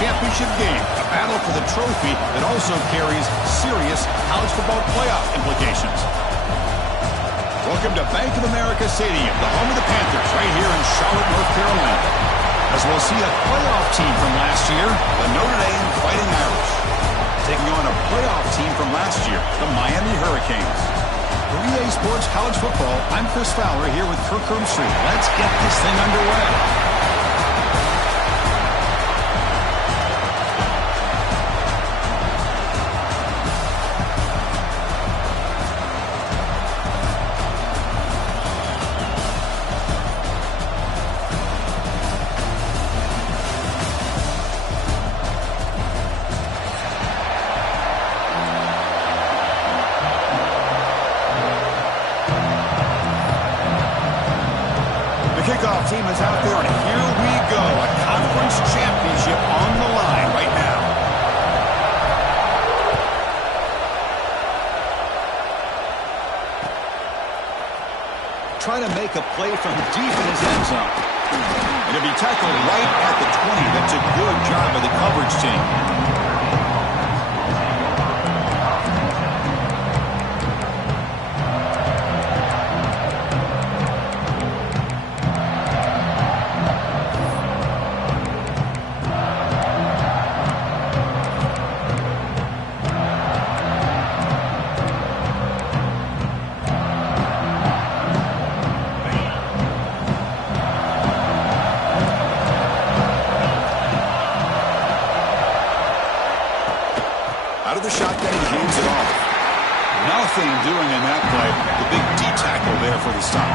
championship game, a battle for the trophy that also carries serious college football playoff implications. Welcome to Bank of America Stadium, the home of the Panthers, right here in Charlotte, North Carolina. As we'll see a playoff team from last year, the Notre Dame Fighting Irish, taking on a playoff team from last year, the Miami Hurricanes. For EA Sports College Football, I'm Chris Fowler here with Kirk Herbstreit. Let's get this thing underway. Kickoff team is out there, and here we go. A conference championship on the line right now. Trying to make a play from deep in his end zone. It'll be tackled right at the 20. That's a good job by the coverage team. Out of the shotgun, he hands it off. Nothing doing in that play. The big D tackle there for the stop.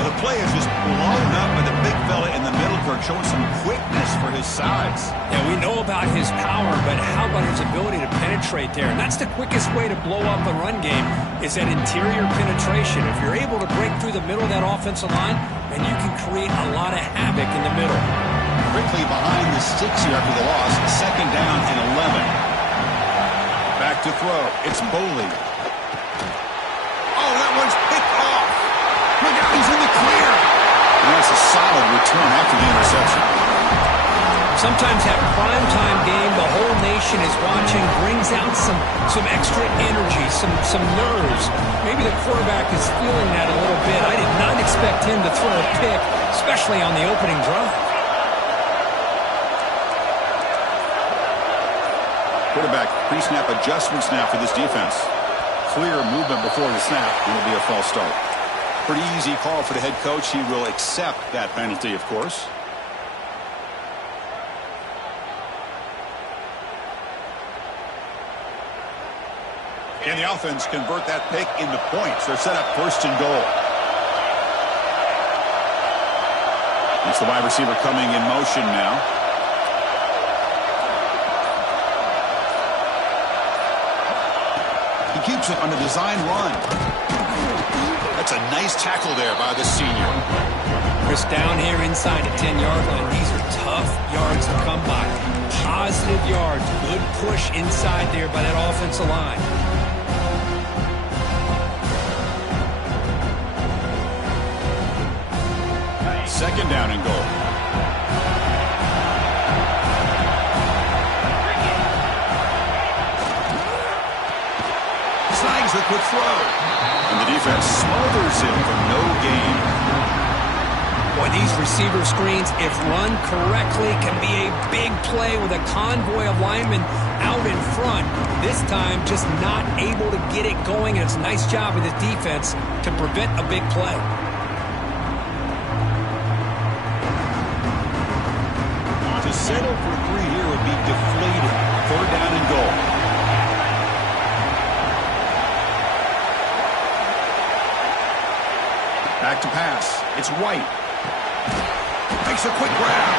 Well, the play is just blown up by the big fella in the middle, Kirk, showing some quickness for his size. Yeah, we know about his power, but how about his ability to penetrate there? And that's the quickest way to blow up the run game, is that interior penetration. If you're able to break through the middle of that offensive line, then you can create a lot of havoc in the middle. Quickly behind the sticks here after the loss. Second down and 11. Back to throw. It's Boley. Oh, that one's picked off. Look out, he's in the clear. And that's a solid return after the interception. Sometimes that primetime game, the whole nation is watching, brings out some extra energy, some nerves. Maybe the quarterback is feeling that a little bit. I did not expect him to throw a pick, especially on the opening drive. Quarterback pre-snap adjustments now for this defense. Clear movement before the snap, and it'll be a false start. Pretty easy call for the head coach. He will accept that penalty, of course. And the offense convert that pick into points. They're set up first and goal. It's the wide receiver coming in motion now. Keeps it on a design run. That's a nice tackle there by the senior. Chris, down here inside the 10-yard line, these are tough yards to come by. Positive yards, good push inside there by that offensive line. Second down and goal. Snags a quick throw. And the defense smothers him for no gain. Boy, these receiver screens, if run correctly, can be a big play with a convoy of linemen out in front. This time, just not able to get it going, and it's a nice job of this defense to prevent a big play. To settle for 3 here would be deflating. Third down and goal. Back to pass. It's White. Makes a quick grab.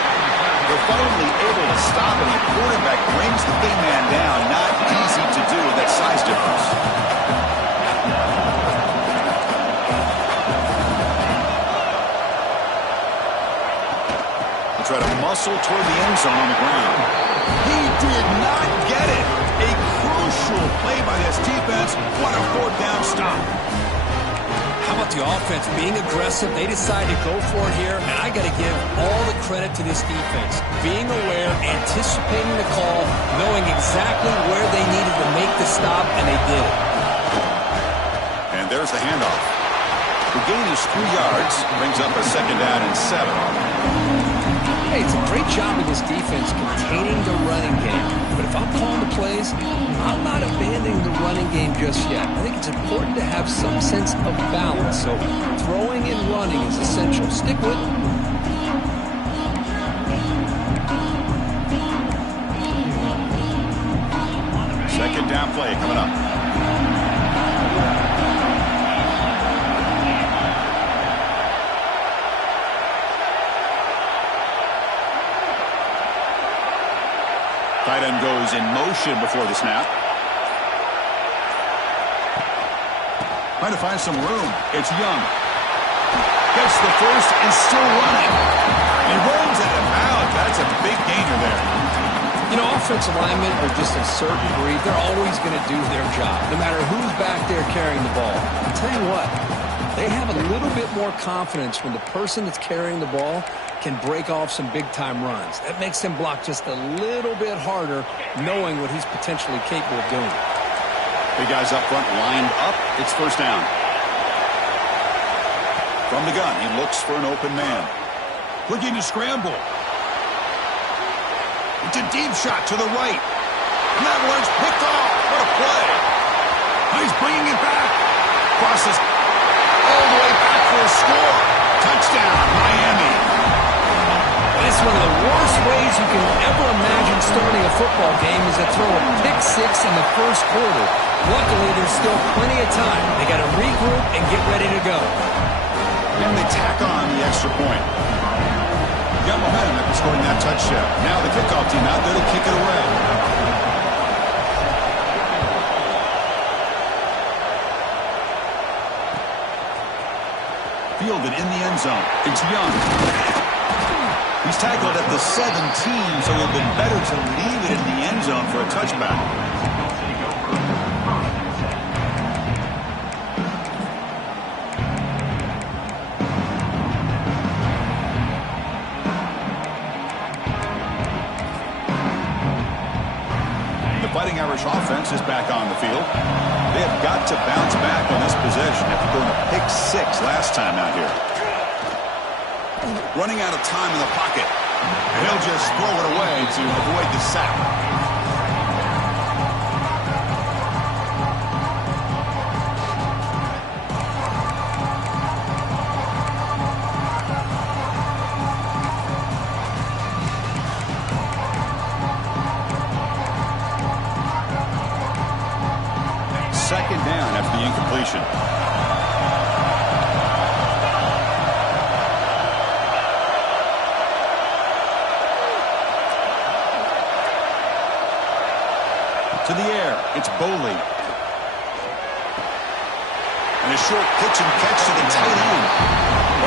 They're finally able to stop him. The quarterback brings the big man down. Not easy to do with that size difference. They try to muscle toward the end zone on the ground. He did not get it. A crucial play by this defense. What a fourth down stop. How about the offense being aggressive? They decided to go for it here, and I got to give all the credit to this defense. Being aware, anticipating the call, knowing exactly where they needed to make the stop, and they did it. And there's the handoff. The gain is 3 yards, brings up a 2nd down and 7. Hey, it's a great job of this defense containing the running game. But if I'm calling the plays, I'm not abandoning the running game just yet. I think it's important to have some sense of balance. So throwing and running is essential. Stick with it. Second down play coming up. Tight end goes in motion before the snap. Trying to find some room. It's Young. Gets the first and still running. He runs out of bounds. That's a big gainer there. You know, offensive linemen are just a certain breed. They're always going to do their job, no matter who's back there carrying the ball. I'll tell you what, they have a little bit more confidence when the person that's carrying the ball can break off some big-time runs. That makes him block just a little bit harder, knowing what he's potentially capable of doing. Big guys up front lined up. It's first down. From the gun, he looks for an open man. Looking to scramble. It's a deep shot to the right. And that one's picked off. What a play. He's bringing it back. Crosses all the way back for a score. Touchdown, Miami. It's one of the worst ways you can ever imagine starting a football game is to throw a pick-6 in the first quarter. Luckily, there's still plenty of time. They got to regroup and get ready to go. And they tack on the extra point. Got momentum after scoring that touchdown. Now the kickoff team out there to kick it away. Fielded in the end zone. It's Young. He's tackled at the 17, so it would have been better to leave it in the end zone for a touchback. The Fighting Irish offense is back on the field. They have got to bounce back on this possession after throwing a pick-6 last time out here. Running out of time in the pocket. And he'll just throw it away to avoid the sack. Second down after the incompletion. To the air, it's Boley. And a short pitch and catch to the tight end.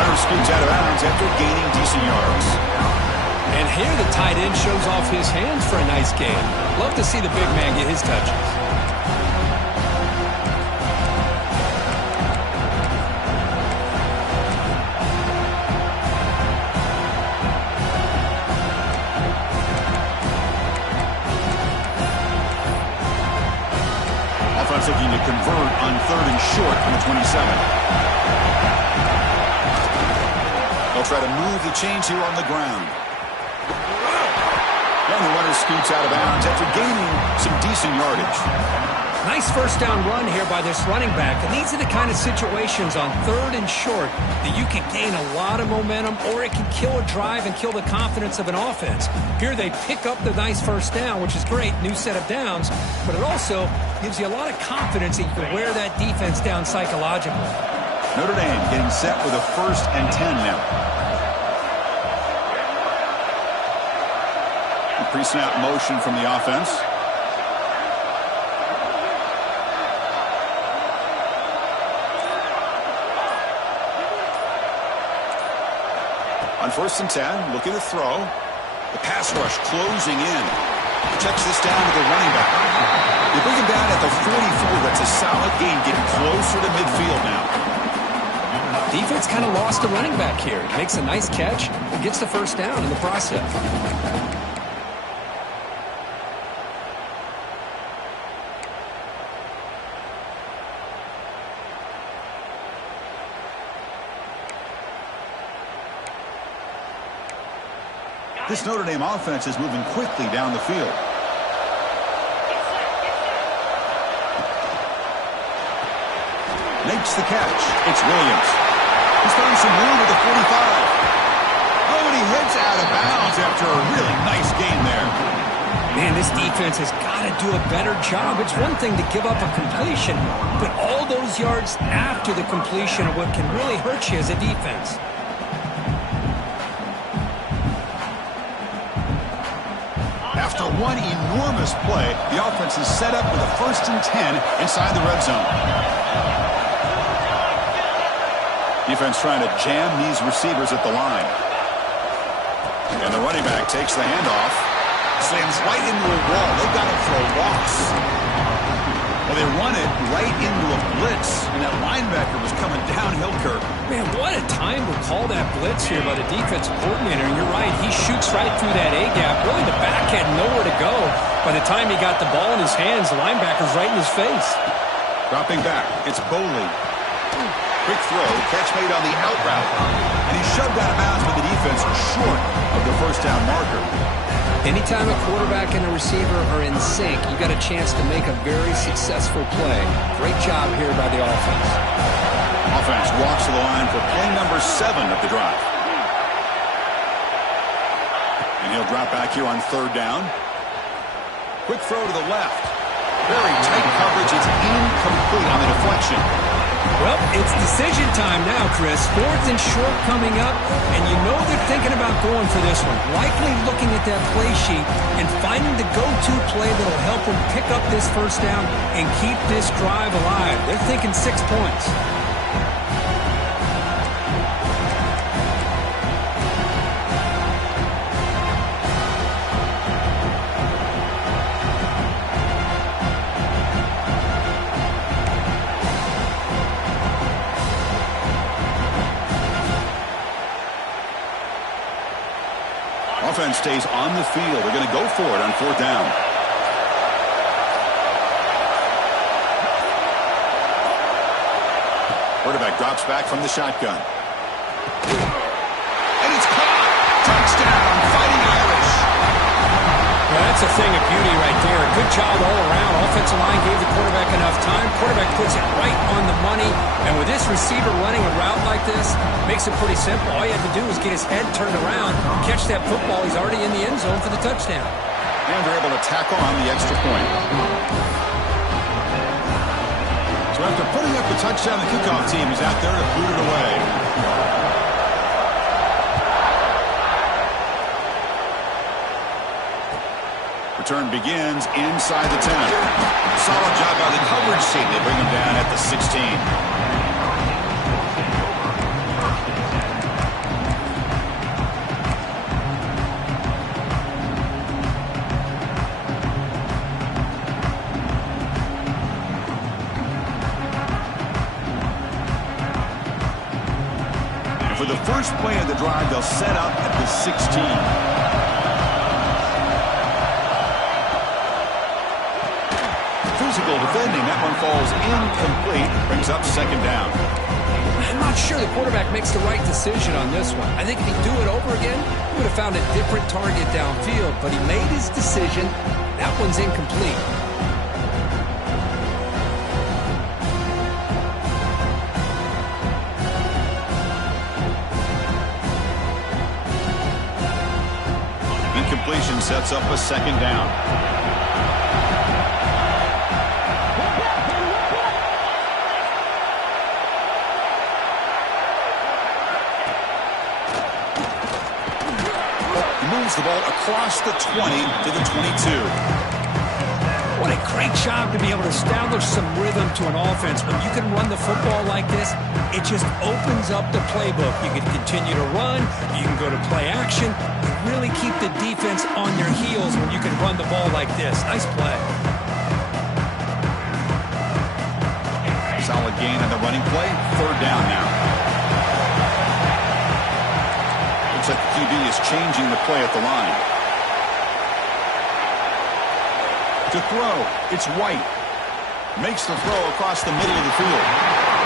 Runner scoots out of bounds after gaining decent yards. And here the tight end shows off his hands for a nice gain. Love to see the big man get his touches. Looking to convert on 3rd and short from the 27. They'll try to move the chains here on the ground. And the runner scoots out of bounds after gaining some decent yardage. Nice first down run here by this running back. And these are the kind of situations on 3rd and short that you can gain a lot of momentum, or it can kill a drive and kill the confidence of an offense. Here they pick up the nice first down, which is great, new set of downs, but it also gives you a lot of confidence that you can wear that defense down psychologically. Notre Dame getting set with a 1st and 10 now. Pre-snap motion from the offense. On 1st and 10, looking to throw. The pass rush closing in. Checks this down to the running back. They bring him down at the 44. That's a solid gain, getting closer to midfield now. defense kind of lost a running back here. He makes a nice catch and gets the first down in the process. This Notre Dame offense is moving quickly down the field. Makes the catch. It's Williams. He's found some room at the 45. Oh, and he heads out of bounds after a really nice game there. Man, this defense has got to do a better job. It's one thing to give up a completion, but all those yards after the completion are what can really hurt you as a defense. After one enormous play, the offense is set up with a 1st and 10 inside the red zone. Defense trying to jam these receivers at the line. And the running back takes the handoff. Slams right into a wall. They've got him for a loss. Well, they run it right into a blitz, and that linebacker was coming downhill, Kirk. Man, what a time to call that blitz here by the defensive coordinator. And you're right, he shoots right through that A-gap. Really, the back had nowhere to go. By the time he got the ball in his hands, the linebacker's right in his face. Dropping back, it's Bowley. Quick throw, catch made on the out route. And he's shoved out of bounds with the defense short of the first down marker. Anytime a quarterback and a receiver are in sync, you got a chance to make a very successful play. Great job here by the offense. Offense walks to the line for play number 7 of the drive. And he'll drop back here on 3rd down. Quick throw to the left. Very tight coverage. It's incomplete on the deflection. Well, it's decision time now, Chris. 4th and short coming up, and you know they're thinking about going for this one. Likely looking at that play sheet and finding the go-to play that will help them pick up this first down and keep this drive alive. They're thinking 6 points. Offense stays on the field. They're going to go for it on 4th down. Quarterback drops back from the shotgun. And it's caught. Touchdown, Fighting Irish. Well, that's a thing of beauty right there. Good job all around. Offensive line gave the quarterback enough time. Quarterback puts it right on the money. And with this receiver running a route like this, makes it pretty simple. All you have to do is get his head turned around, catch that football. He's already in the end zone for the touchdown. And they're able to tackle on the extra point. So after putting up the touchdown, the kickoff team is out there to boot it away. Return begins inside the 10. Solid job by the coverage team. They bring him down at the 16. For the first play of the drive, they'll set up at the 16. Physical defending. That one falls incomplete. Brings up 2nd down. I'm not sure the quarterback makes the right decision on this one. I think if he'd do it over again, he would have found a different target downfield. But he made his decision. That one's incomplete. Incompletion sets up a 2nd down. Moves the ball across the 20 to the 22. What a great job to be able to establish some rhythm to an offense. When you can run the football like this, it just opens up the playbook. You can continue to run. You can go to play action. You really keep the defense on their heels when you can run the ball like this. Nice play. Solid gain on the running play. 3rd down now. QB is changing the play at the line. To throw, it's White. Makes the throw across the middle of the field.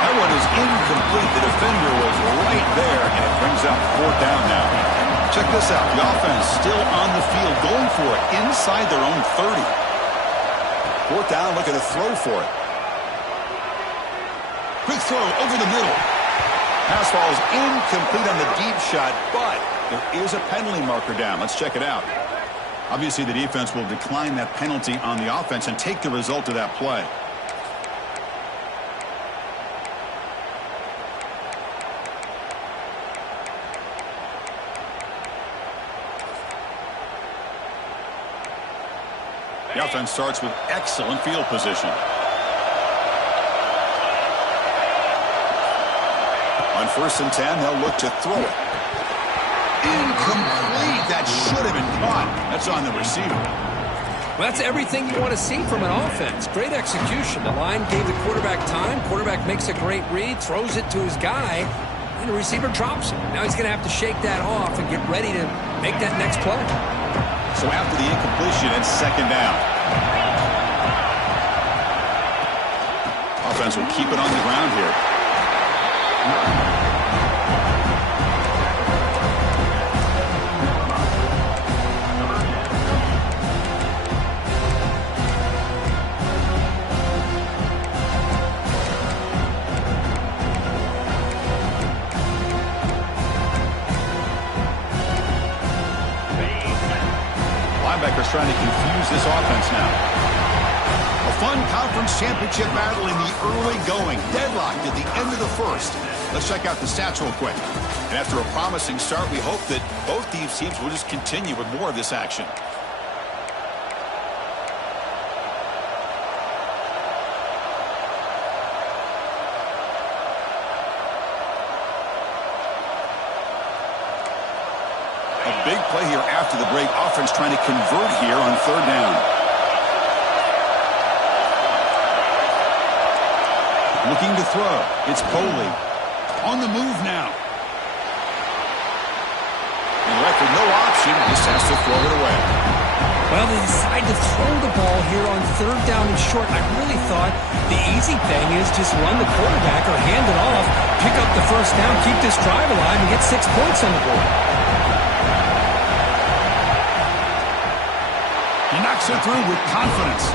That one is incomplete. The defender was right there, and it brings up 4th down now. Check this out. The offense still on the field, going for it inside their own 30. 4th down, looking to throw for it. Quick throw over the middle. Pass falls incomplete on the deep shot, but there is a penalty marker down. Let's check it out. Obviously, the defense will decline that penalty on the offense and take the result of that play. The offense starts with excellent field position. On 1st and 10, they'll look to throw it. Incomplete. That should have been caught. That's on the receiver. Well, that's everything you want to see from an offense. Great execution. The line gave the quarterback time. Quarterback makes a great read, throws it to his guy, and the receiver drops it. Now he's going to have to shake that off and get ready to make that next play. So after the incompletion, it's 2nd down. Offense will keep it on the ground here. Linebackers trying to confuse this offense now. A fun conference championship battle in the early going. Deadlocked at the end of the 1st. Let's check out the stats real quick. And after a promising start, we hope that both these teams will just continue with more of this action. A big play here after the break. Offense trying to convert here on 3rd down. Looking to throw. It's Coley. On the move now. And left with no option. Just has to throw it away. Well, they decide to throw the ball here on 3rd down and short. I really thought the easy thing is just run the quarterback or hand it off, pick up the 1st down, keep this drive alive, and get 6 points on the board. He knocks it through with confidence.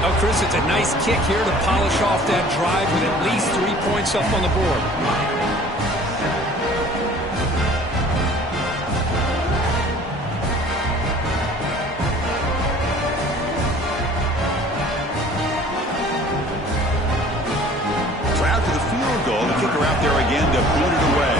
Oh, Chris, it's a nice kick here to polish off that drive with at least 3 points up on the board. So after the field goal, the kicker out there again to boot it away.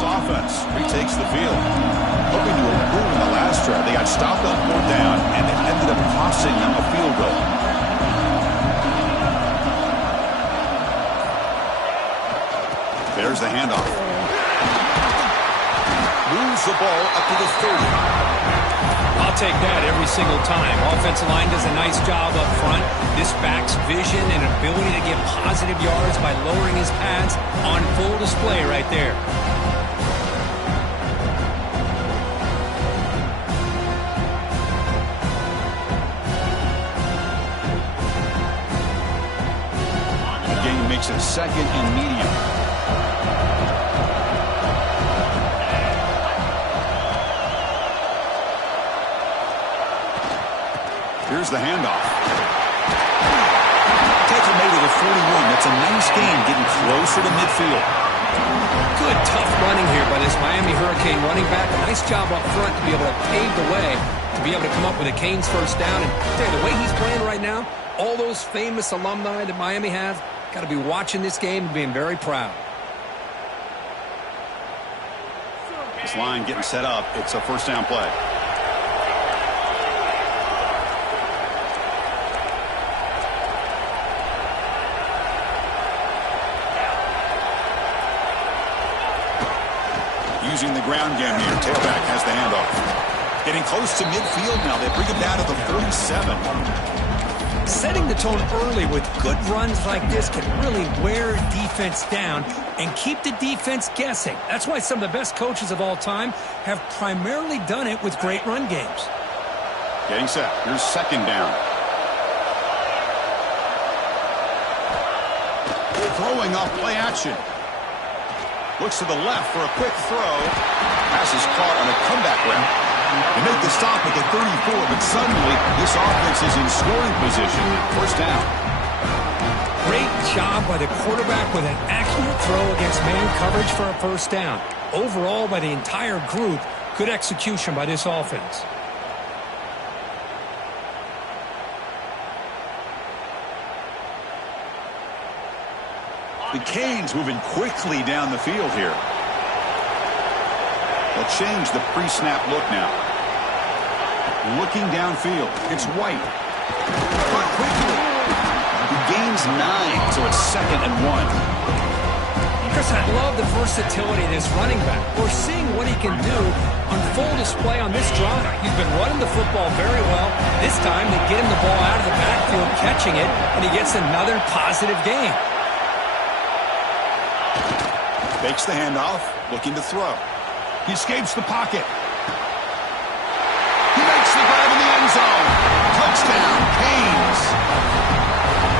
Offense retakes the field. Hoping to improve in the last drive. They got stopped on 4th down, and it ended up costing them a field goal. There's the handoff. Moves the ball up to the 30. I'll take that every single time. Offensive line does a nice job up front. This back's vision and ability to get positive yards by lowering his pads on full display right there. Makes it 2nd and medium. Here's the handoff. Taken made to the 41. That's a nice game, getting closer to midfield. Good, tough running here by this Miami Hurricane running back. A nice job up front to be able to pave the way, to be able to come up with a Canes 1st down. And I tell you, the way he's playing right now, all those famous alumni that Miami have, got to be watching this game and being very proud. This line getting set up. It's a first down play. Using the ground game here. Tailback has the handoff. Getting close to midfield now. They bring him down to the 37. Setting the tone early with good runs like this can really wear defense down and keep the defense guessing. That's why some of the best coaches of all time have primarily done it with great run games. Getting set. Here's second down. Throwing off play action. Looks to the left for a quick throw. Pass is caught on a comeback route. They make the stop at the 34, but suddenly this offense is in scoring position. First down. Great job by the quarterback with an accurate throw against man coverage for a first down. Overall, by the entire group, good execution by this offense. The Canes moving quickly down the field here. They'll change the pre-snap look now. Looking downfield. It's White. But quickly. He gains 9, so it's 2nd and 1. Chris, I love the versatility of this running back. We're seeing what he can do on full display on this drive. He's been running the football very well. This time they get him the ball out of the backfield, catching it, and he gets another positive gain. Fakes the handoff, looking to throw. He escapes the pocket. He makes the grab in the end zone. Touchdown, Canes.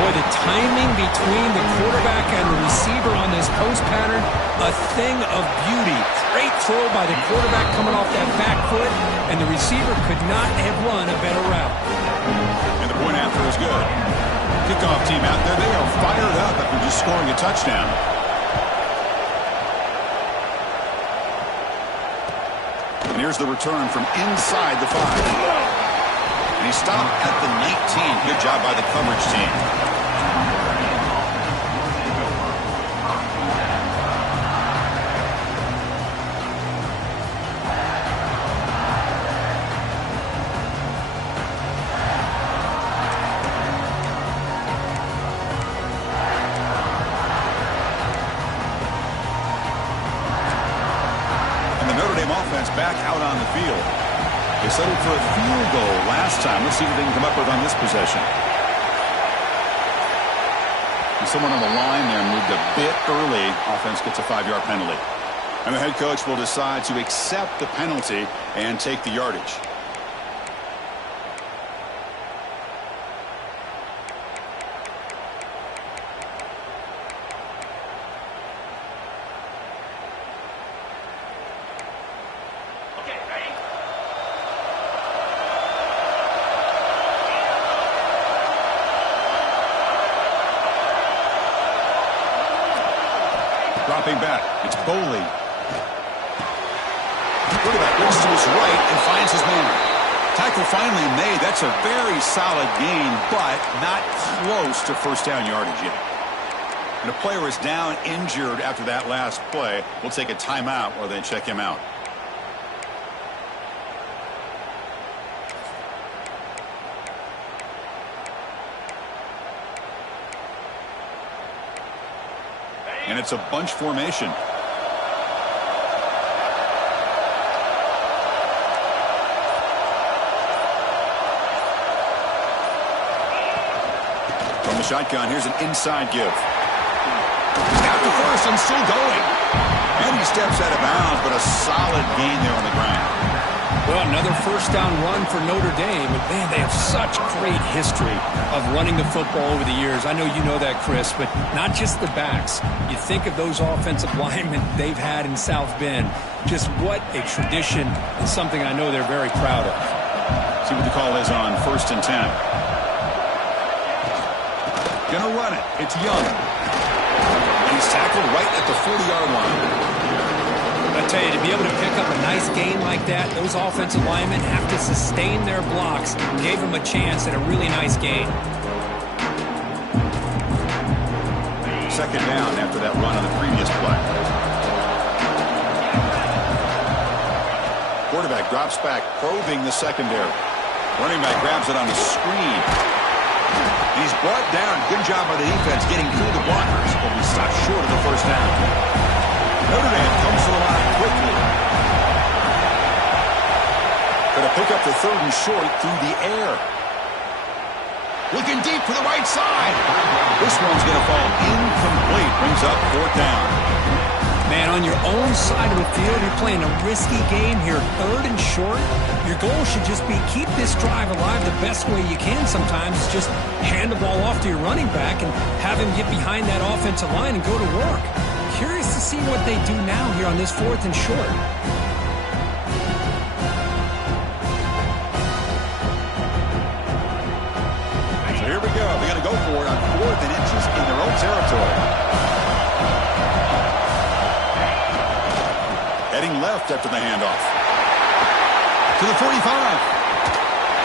Boy, the timing between the quarterback and the receiver on this post pattern, a thing of beauty. Great throw by the quarterback coming off that back foot, and the receiver could not have run a better route. And the point after is good. Kickoff team out there, they are fired up after just scoring a touchdown. And here's the return from inside the 5. And he stopped at the 19. Good job by the coverage team. Back out on the field. They settled for a field goal last time. Let's see what they can come up with on this possession. And someone on the line there moved a bit early. Offense gets a 5-yard penalty. And the head coach will decide to accept the penalty and take the yardage. Dropping back, it's Boley. Quarterback looks to his right and finds his man. Tackle finally made. That's a very solid gain, but not close to first down yardage yet. And a player is down injured after that last play. We'll take a timeout while they check him out. And it's a bunch formation. From the shotgun, here's an inside give. He's got the first and still going. And he steps out of bounds, but a solid gain there on the ground. Well, another first down run for Notre Dame. But, man, they have such great history of running the football over the years. I know you know that, Chris, but not just the backs. You think of those offensive linemen they've had in South Bend. Just what a tradition and something I know they're very proud of. See what the call is on 1st and 10. Gonna run it. It's Young. And he's tackled right at the 40-yard line. I tell you, to be able to pick up a nice gain like that, those offensive linemen have to sustain their blocks. Gave them a chance at a really nice gain. Second down after that run on the previous play. Quarterback drops back, probing the secondary. Running back grabs it on the screen. He's brought down. Good job by the defense getting through the blockers, but we stopped short of the first down. Notre Dame comes to the line quickly. Going to pick up the 3rd and short through the air. Looking deep for the right side. This one's going to fall incomplete. Brings up 4th down. Man, on your own side of the field, you're playing a risky game here. 3rd and short. Your goal should just be keep this drive alive the best way you can sometimes. Is just hand the ball off to your running back and have him get behind that offensive line and go to work. Curious to see what they do now here on this 4th and short. So here we go. They're going to go for it on 4th and inches in their own territory. Heading left after the handoff. To the 45.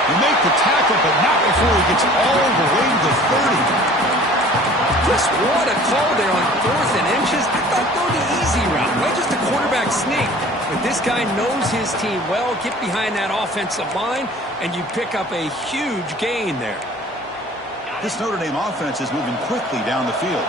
You make the tackle, but not before he gets all the way to the 30. Chris, what a call there on 4th and inches. I thought go the easy route, right? Just a quarterback sneak. But this guy knows his team well. Get behind that offensive line, and you pick up a huge gain there. This Notre Dame offense is moving quickly down the field.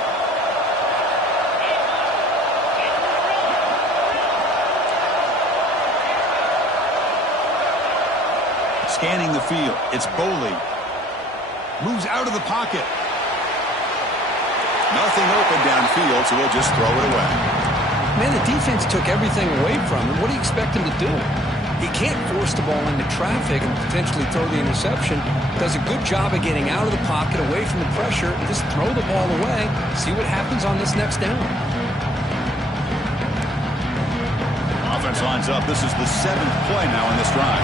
Scanning the field. It's Boley. Moves out of the pocket. Nothing open downfield, so he'll just throw it away. Man, the defense took everything away from him. What do you expect him to do? He can't force the ball into traffic and potentially throw the interception. Does a good job of getting out of the pocket, away from the pressure, and just throw the ball away. See what happens on this next down. Offense lines up. This is the 7th play now in this drive.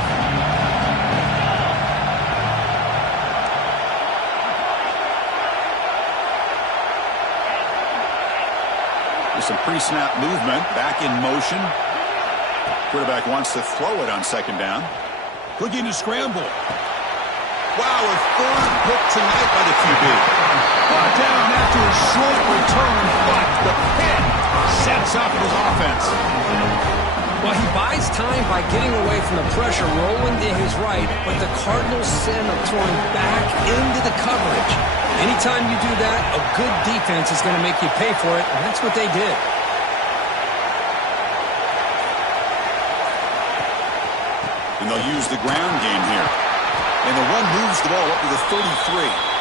Some pre-snap movement, back in motion. Quarterback wants to throw it on 2nd down. Looking to scramble. Wow, a 3rd pick tonight by the QB. Brought down after a short return, but the pick sets up his offense. Well, he buys time by getting away from the pressure, rolling to his right, but the Cardinals' sin of throwing back into the coverage. Anytime you do that, a good defense is going to make you pay for it, and that's what they did. And they'll use the ground game here. And the run moves the ball up to the 33.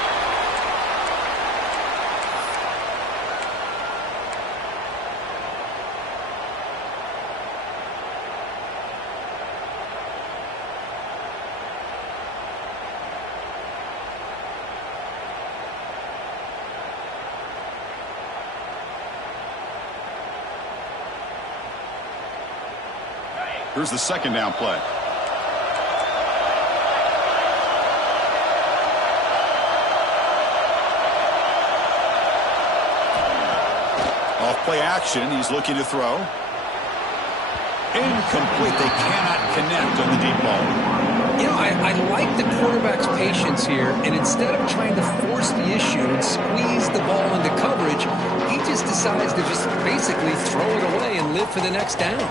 Here's the 2nd down play. Off play action. He's looking to throw. Incomplete. They cannot connect on the deep ball. You know, I like the quarterback's patience here, and instead of trying to force the issue and squeeze the ball into coverage, he just decides to just basically throw it away and live for the next down.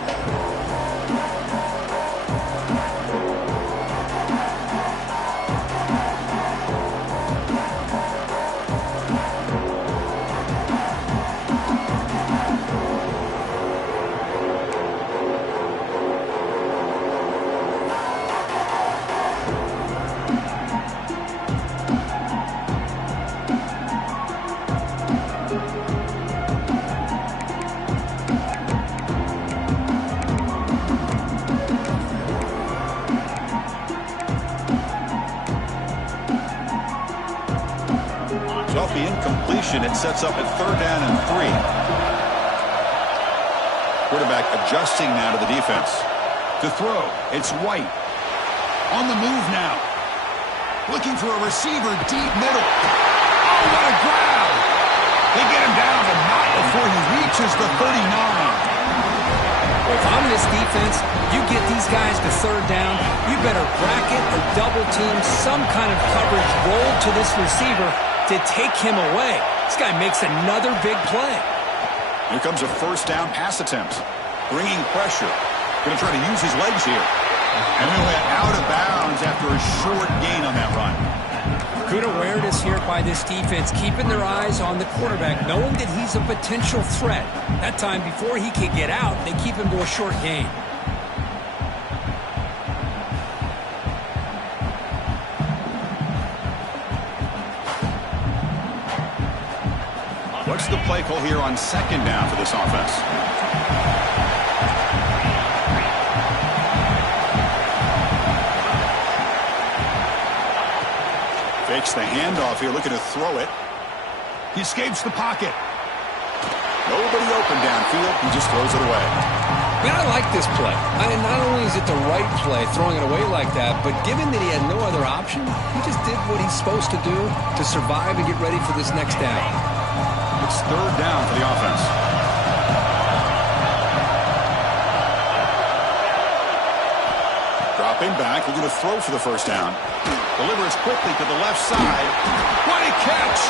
Off the incompletion, it sets up at 3rd down and 3. Quarterback adjusting now to the defense. To throw, it's White. On the move now. Looking for a receiver deep middle. Oh, what a grab! They get him down, but not before he reaches the 39. Well, if I'm this defense, you get these guys to 3rd down, you better bracket or double team some kind of coverage roll to this receiver to take him away. This guy makes another big play. Here comes a 1st down pass attempt. Bringing pressure. Going to try to use his legs here. And we went out of bounds after a short gain on that run. Good awareness here by this defense, keeping their eyes on the quarterback, knowing that he's a potential threat. That time, before he can get out, they keep him to a short gain. What's the play call here on second down for this offense? Fakes the handoff here, looking to throw it. He escapes the pocket. Nobody open downfield. He just throws it away. Man, I like this play. Not only is it the right play, throwing it away like that, but given that he had no other option, he just did what he's supposed to do to survive and get ready for this next down. It's third down for the offense. Dropping back, looking to throw for the first down. Delivers quickly to the left side. What a catch!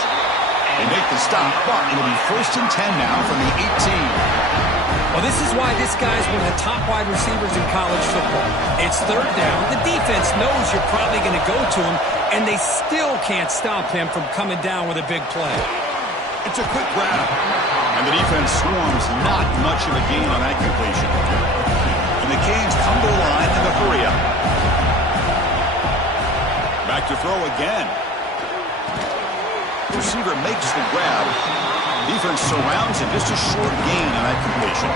They make the stop, but it'll be first and 10 now from the 18. Well, this is why this guy's one of the top wide receivers in college football. It's third down. The defense knows you're probably going to go to him, and they still can't stop him from coming down with a big play. It's a quick grab, and the defense swarms. Not much of a gain on that completion. And the Canes come to the line in the hurry up. Back to throw again. Receiver makes the grab. Defense surrounds him. Just a short gain on that completion.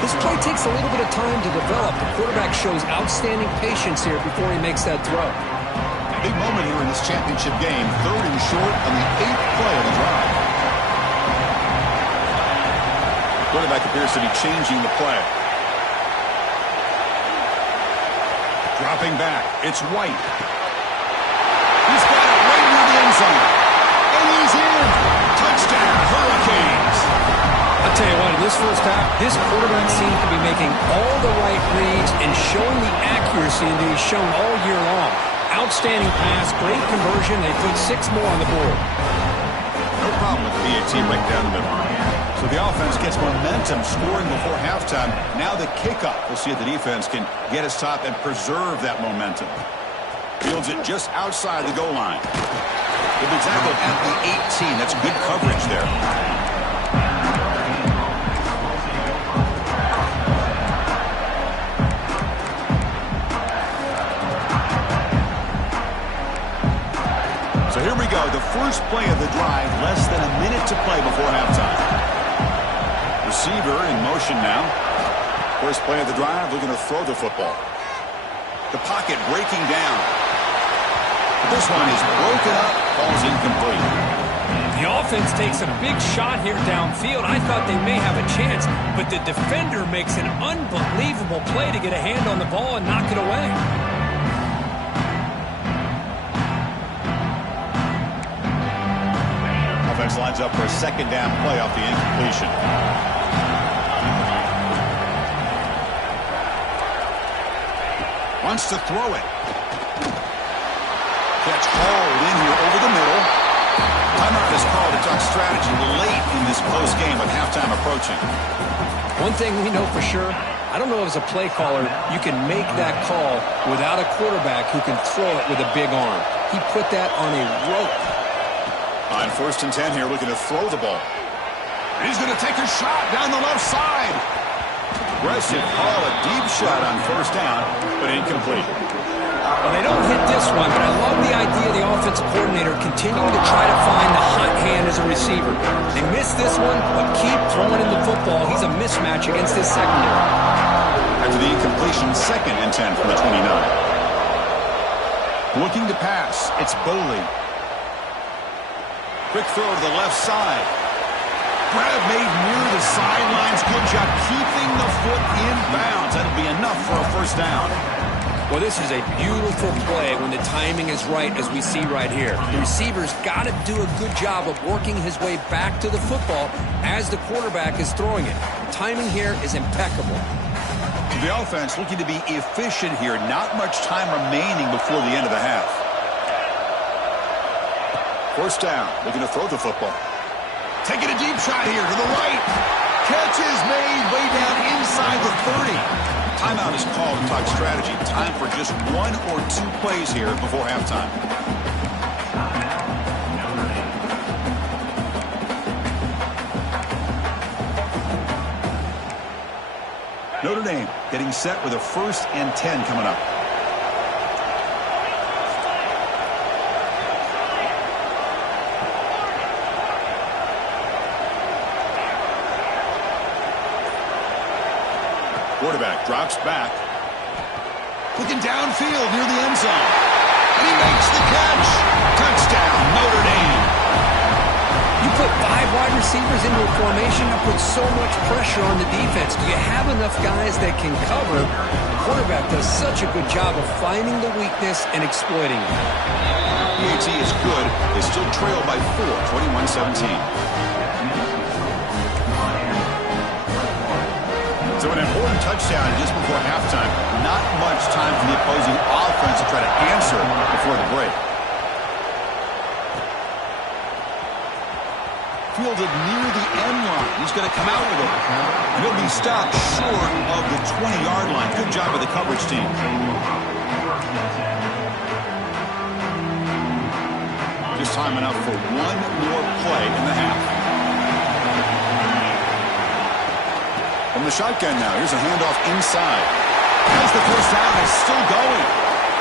This play takes a little bit of time to develop. The quarterback shows outstanding patience here before he makes that throw. Big moment here in this championship game. Third and short on the 8th play of the drive. Quarterback appears to be changing the play. Dropping back. It's White. He's got it right near the end zone. And he's in. Touchdown, Hurricanes. I'll tell you what, in this first half, this quarterback seems to be making all the right reads and showing the accuracy that he's shown all year long. Outstanding pass, great conversion. They put 6 more on the board. No problem with the PAT right down the middle. So the offense gets momentum, scoring before halftime. Now the kickoff. We'll see if the defense can get us top and preserve that momentum. Fields it just outside the goal line. He'll be tackled at the 18. That's good coverage there. So here we go. The first play of the drive. Less than a minute to play before halftime. Receiver in motion now. First play of the drive, looking to throw the football. The pocket breaking down. This one is broken up, falls incomplete. The offense takes a big shot here downfield. I thought they may have a chance, but the defender makes an unbelievable play to get a hand on the ball and knock it away. Offense lines up for a second down play off the incompletion. Wants to throw it. Catch hauled in here over the middle. Timeout is called to talk strategy late in this close game with halftime approaching. One thing we know for sure, I don't know as a play caller, you can make that call without a quarterback who can throw it with a big arm. He put that on a rope. On first and 10 here, looking to throw the ball. He's going to take a shot down the left side. Aggressive call, a deep shot on first down, but incomplete. Well, they don't hit this one, but I love the idea of the offensive coordinator continuing to try to find the hot hand as a receiver. They missed this one, but keep throwing in the football. He's a mismatch against this secondary. After the incompletion, second and 10 from the 29. Looking to pass, it's Boley. Quick throw to the left side. Grab made near the sidelines. Good job keeping the foot in bounds. That'll be enough for a first down. Well, this is a beautiful play when the timing is right, as we see right here. The receiver's got to do a good job of working his way back to the football as the quarterback is throwing it. Timing here is impeccable. The offense looking to be efficient here. Not much time remaining before the end of the half. First down, looking to throw the football. Taking a deep shot here to the right. Catch is made way down inside the 30. Timeout is called to talk strategy. Time for just 1 or 2 plays here before halftime. Notre Dame getting set with a 1st and 10 coming up. Quarterback drops back. Looking downfield near the end zone. And he makes the catch. Touchdown, Notre Dame. You put 5 wide receivers into a formation, you put so much pressure on the defense. Do you have enough guys that can cover? The quarterback does such a good job of finding the weakness and exploiting it. PAT is good. They still trail by 4, 21-17. So an important touchdown just before halftime. Not much time for the opposing offense to try to answer before the break. Fielded near the end line. He's going to come out with it. And he'll be stopped short of the 20-yard line. Good job by the coverage team. Just time enough for 1 more play in the half. From the shotgun now, here's a handoff inside. As the first down is still going.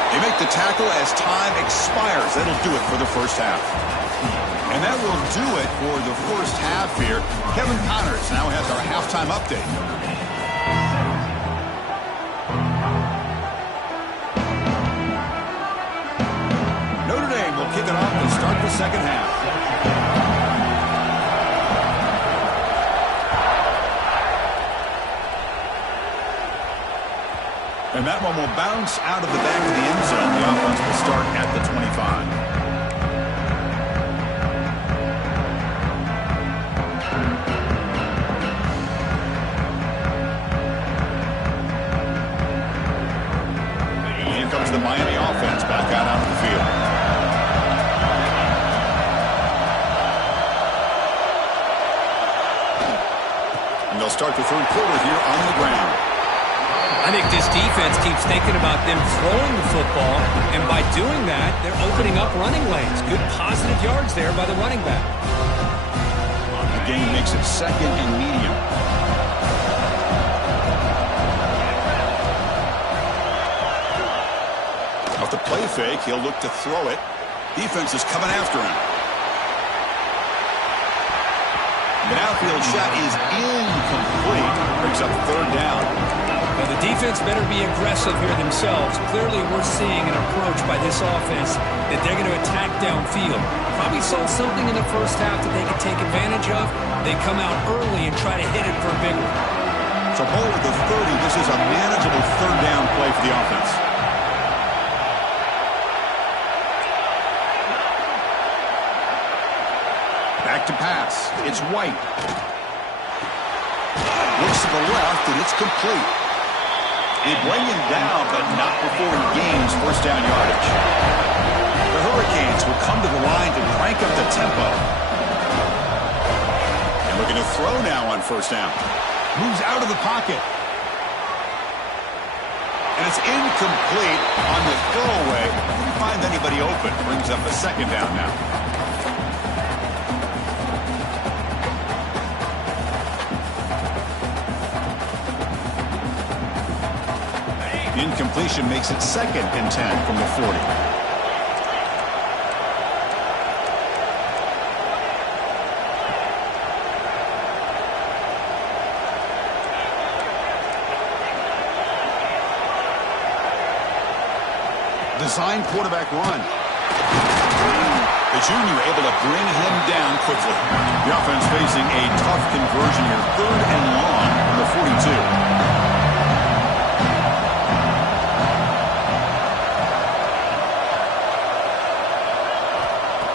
They make the tackle as time expires. That'll do it for the first half. And that will do it for the first half here. Kevin Connors now has our halftime update. Notre Dame will kick it off to start the second half. And that one will bounce out of the back of the end zone. The offense will start at the 25. Here comes the Miami offense back out onto the field. And they'll start the third quarter here on the ground. I think this defense keeps thinking about them throwing the football, and by doing that, they're opening up running lanes. Good positive yards there by the running back. The game makes it 2nd and medium. Off the play fake, he'll look to throw it. Defense is coming after him. The outfield shot is incomplete. Brings up 3rd down. Now, the defense better be aggressive here themselves. Clearly, we're seeing an approach by this offense that they're going to attack downfield. Probably saw something in the first half that they could take advantage of. They come out early and try to hit it for a big one. So ball at the 30. This is a manageable 3rd down play for the offense. Back to pass. It's White. Looks to the left, and it's complete. They bring him down, but not before he gains first down yardage. The Hurricanes will come to the line to crank up the tempo. And looking to throw now on first down. Moves out of the pocket. And it's incomplete on the throwaway. Didn't find anybody open. Brings up a 2nd down now. Incompletion makes it 2nd and 10 from the 40. Design quarterback run. The junior able to bring him down quickly. The offense facing a tough conversion here. 3rd and long from the 42.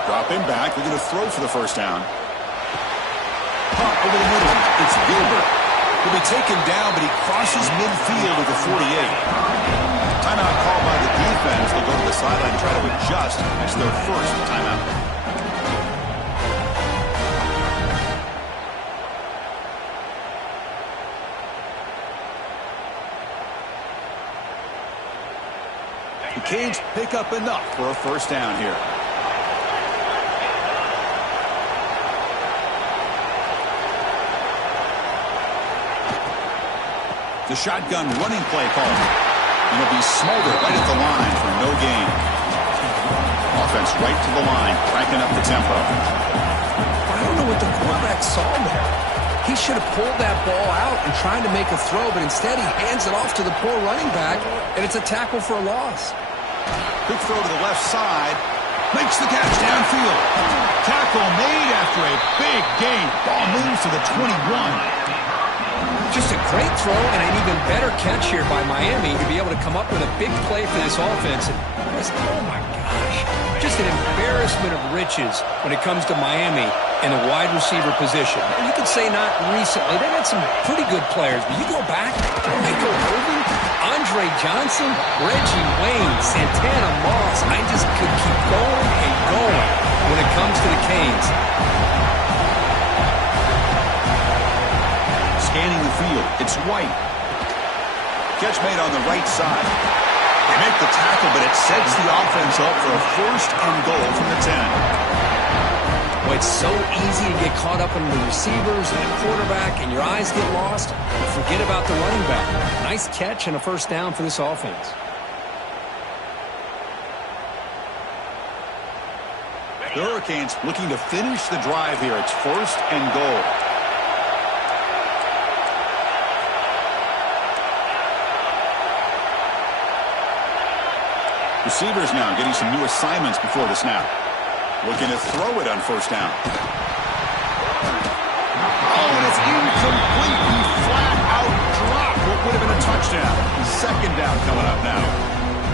Drop him back. They're going to throw for the first down. Pump over the middle. It's Gilbert. He'll be taken down, but he crosses midfield at the 48. Timeout called by the defense. They'll go to the sideline and try to adjust. It's their first timeout. Canes pick up enough for a first down here. The shotgun running play call. And it'll be smothered right at the line for no gain. Offense right to the line, cranking up the tempo. I don't know what the quarterback saw there. He should have pulled that ball out and tried to make a throw, but instead he hands it off to the poor running back, and it's a tackle for a loss. Quick throw to the left side. Makes the catch downfield. Tackle made after a big gain. Ball moves to the 21. Just a great throw and an even better catch here by Miami to be able to come up with a big play for this offense. Oh, my gosh. Just an embarrassment of riches when it comes to Miami in the wide receiver position. And you could say not recently. They've had some pretty good players, but you go back, Michael Irvin, Andre Johnson, Reggie Wayne, Santana Moss. I just could keep going and going when it comes to the Canes. Scanning the field, it's White. Catch made on the right side. They make the tackle, but it sets the offense up for a first and goal from the 10. Well, it's so easy to get caught up in the receivers and the quarterback, and your eyes get lost. You forget about the running back. Nice catch and a first down for this offense. The Hurricanes looking to finish the drive here. It's first and goal. Receivers now getting some new assignments before the snap. Looking to throw it on first down. Oh, and it's incomplete. He flat out dropped what would have been a touchdown. Second down coming up now.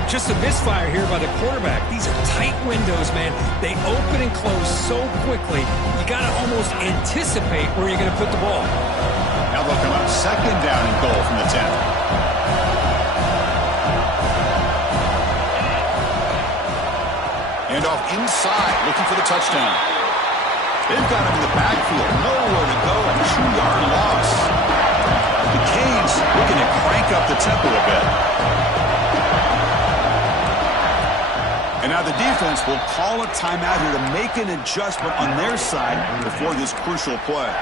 Just a misfire here by the quarterback. These are tight windows, man. They open and close so quickly. You got to almost anticipate where you're going to put the ball. Now they'll come up second down and goal from the 10. And off inside, looking for the touchdown. They've got him in the backfield. Nowhere to go. A 2-yard loss. The Canes looking to crank up the tempo a bit. And now the defense will call a timeout here to make an adjustment on their side before this crucial play.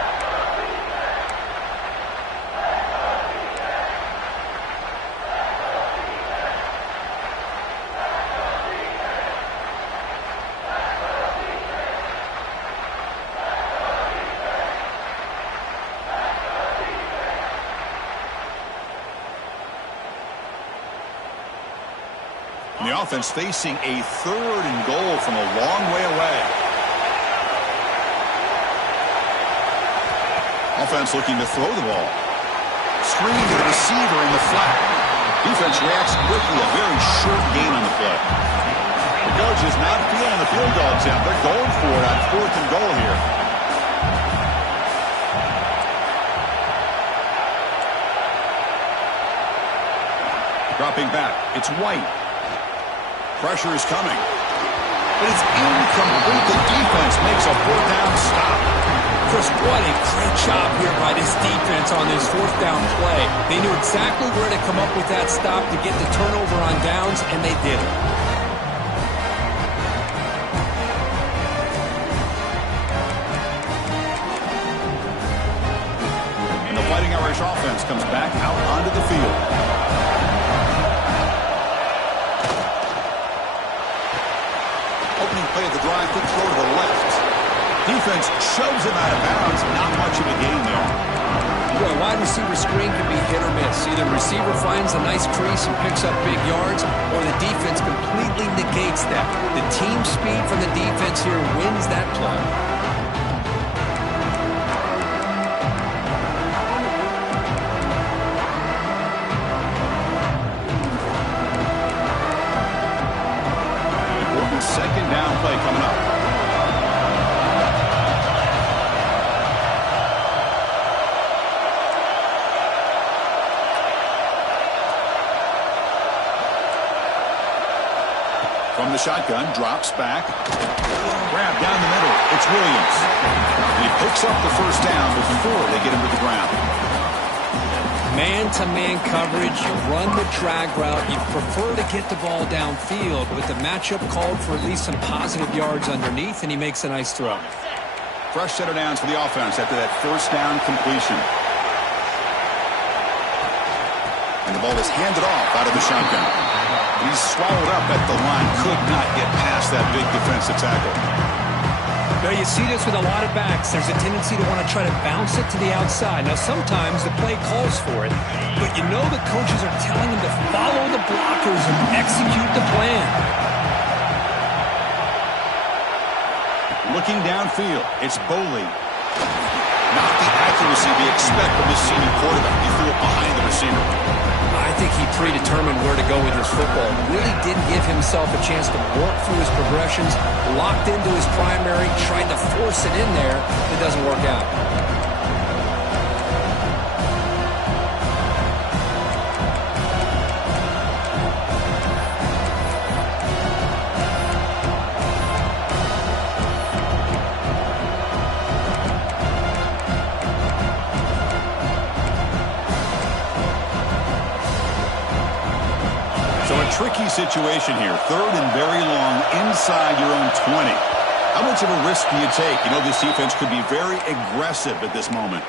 The offense facing a third and goal from a long way away. Offense looking to throw the ball. Screen to the receiver in the flat. Defense reacts quickly. A very short gain on the play. The coach is not feeling the field goal attempt. They're going for it on fourth and goal here. Dropping back. It's White. Pressure is coming. But it's incomplete. The defense makes a fourth down stop. Chris, what a great job here by this defense on this fourth down play. They knew exactly where to come up with that stop to get the turnover on downs, and they did it. And the Fighting Irish offense comes back out onto the field. Opening play of the drive, quick throw to the left. Defense shoves him out of bounds. Not much of a gain there. Boy, wide receiver screen can be hit or miss. Either the receiver finds a nice crease and picks up big yards, or the defense completely negates that. The team speed from the defense here wins that play. Second down play coming up. From the shotgun, drops back. Grab down the middle. It's Williams. And he picks up the first down before they get him to the ground. Man-to-man coverage, you run the drag route, you prefer to get the ball downfield, but the matchup called for at least some positive yards underneath, and he makes a nice throw. Fresh set of downs for the offense after that first down completion. And the ball is handed off out of the shotgun. He's swallowed up at the line, could not get past that big defensive tackle. Now you see this with a lot of backs. There's a tendency to want to try to bounce it to the outside. Now sometimes the play calls for it, but you know the coaches are telling him to follow the blockers and execute the plan. Looking downfield, it's Boley. Not the accuracy they expect from this senior quarterback. He threw it behind the receiver. I think he predetermined where to go with his football. Really didn't give himself a chance to work through his progressions. Locked into his primary, tried to force it in there. It doesn't work out. Tricky situation here. Third and very long inside your own 20. How much of a risk do you take? You know, this defense could be very aggressive at this moment.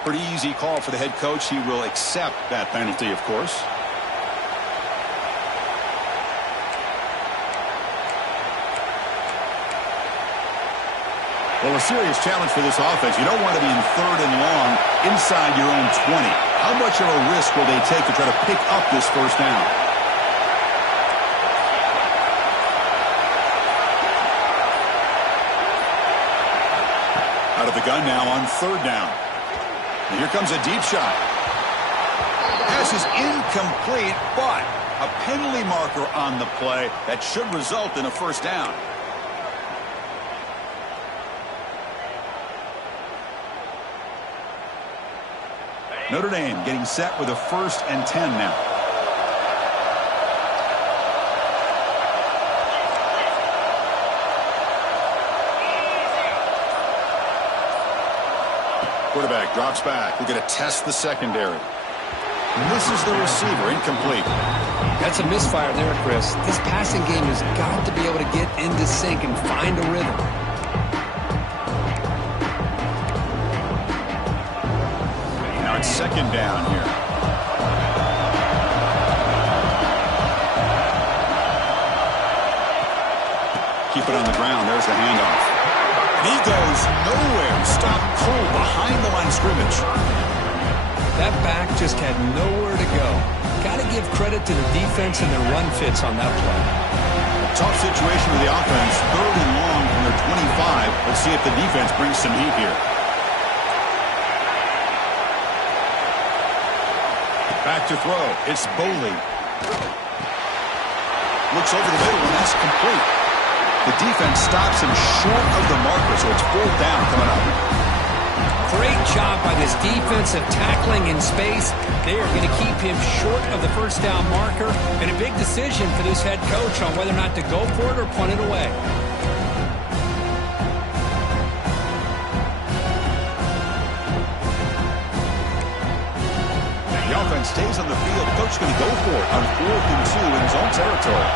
Pretty easy call for the head coach. He will accept that penalty, of course. Well, a serious challenge for this offense. You don't want to be in third and long inside your own 20. How much of a risk will they take to try to pick up this first down? Out of the gun now on third down. And here comes a deep shot. Pass is incomplete, but a penalty marker on the play that should result in a first down. Notre Dame getting set with a 1st and 10 now. Quarterback drops back. We're going to test the secondary. Misses the receiver. Incomplete. That's a misfire there, Chris. This passing game has got to be able to get into sync and find a rhythm. Now it's second down here. Keep it on the ground. There's the handoff. He goes nowhere. Stop cold behind the line of scrimmage. That back just had nowhere to go. Got to give credit to the defense and their run fits on that play. Tough situation with the offense. Third and long from their 25. Let's see if the defense brings some heat here. Back to throw. It's Boley. Looks over the middle, and that's complete. The defense stops him short of the marker, so it's 4th down coming up. Great job by this defensive tackling in space. They are going to keep him short of the first down marker, and a big decision for this head coach on whether or not to go for it or punt it away. The offense stays on the field. The coach is going to go for it on 4th and 2 in his own territory.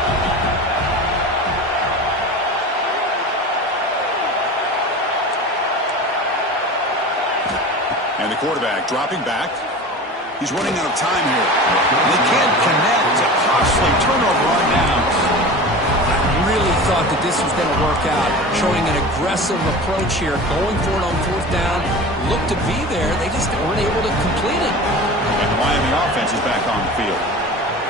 And the quarterback dropping back. He's running out of time here. They can't connect. A costly turnover on downs. I really thought that this was going to work out. Showing an aggressive approach here. Going for it on 4th down. Looked to be there. They just weren't able to complete it. And the Miami offense is back on the field.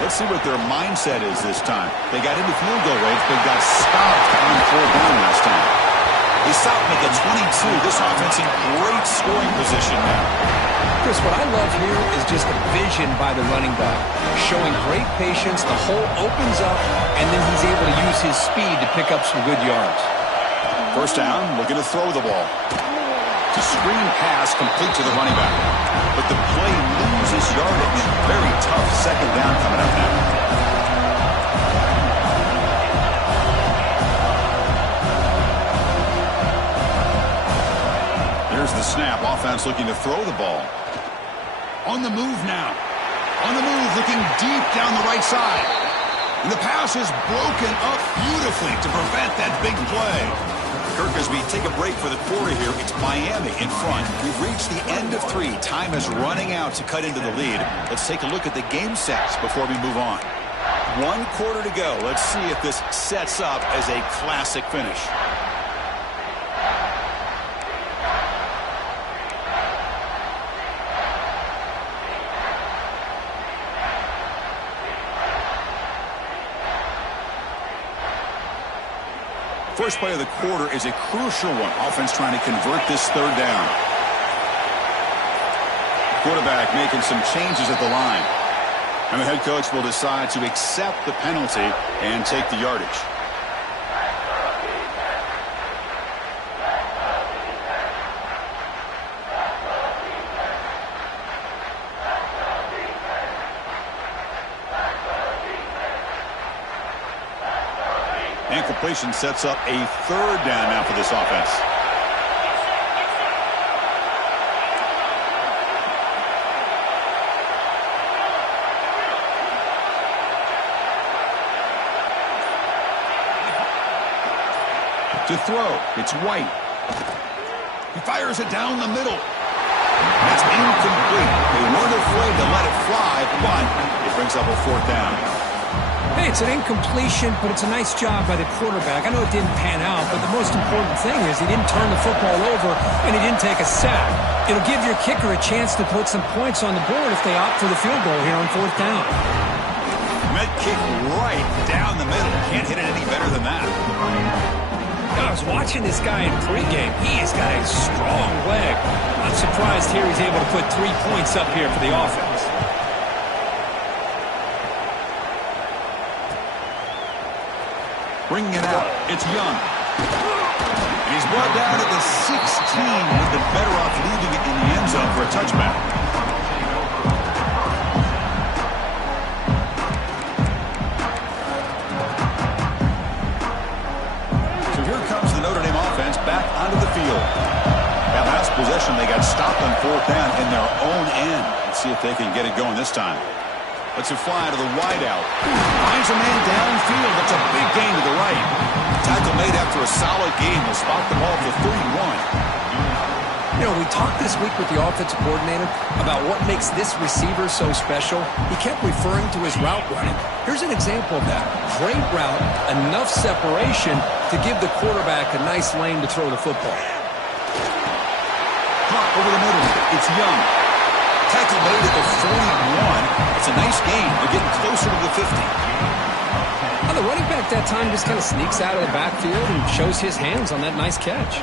Let's see what their mindset is this time. They got into field goal range, but got stopped on 4th down last time. They stopped him at the 22. This offense in great scoring position now. Chris, what I love here is just the vision by the running back. Showing great patience. The hole opens up, and then he's able to use his speed to pick up some good yards. First down, looking to throw the ball. It's a screen pass complete to the running back. But the play loses yardage. Very tough second down coming up now. Here's the snap. Offense looking to throw the ball. On the move now. On the move, looking deep down the right side. And the pass is broken up beautifully to prevent that big play. Kirk, as we take a break for the quarter here, it's Miami in front. We've reached the end of 3. Time is running out to cut into the lead. Let's take a look at the game sets before we move on. 1 quarter to go. Let's see if this sets up as a classic finish. First play of the quarter is a crucial one. Offense trying to convert this 3rd down. Quarterback making some changes at the line. And the head coach will decide to accept the penalty and take the yardage. And completion sets up a 3rd down now for this offense. To throw, it's White. He fires it down the middle. That's incomplete. They weren't afraid to let it fly, but it brings up a 4th down. Hey, it's an incompletion, but it's a nice job by the quarterback. I know it didn't pan out, but the most important thing is he didn't turn the football over and he didn't take a sack. It'll give your kicker a chance to put some points on the board if they opt for the field goal here on 4th down. Met kick right down the middle. Can't hit it any better than that. I was watching this guy in pregame. He has got a strong leg. I'm surprised here he's able to put 3 points up here for the offense. Bringing it out, it's Young. And he's brought down at the 16, with the better off leaving it in the end zone for a touchback. So here comes the Notre Dame offense back onto the field. That last possession, they got stopped on 4th down in their own end. Let's see if they can get it going this time. Lets it fly to the wideout. Finds a man downfield. That's a big gain to the right. Tackle made after a solid game. Will spot the ball for 31. You know, we talked this week with the offensive coordinator about what makes this receiver so special. He kept referring to his route running. Here's an example of that. Great route, enough separation to give the quarterback a nice lane to throw the football. Caught over the middle. It's Young. Tackle made at the 41. It's a nice gain. They're getting closer to the 50. Well, the running back that time just kind of sneaks out of the backfield and shows his hands on that nice catch.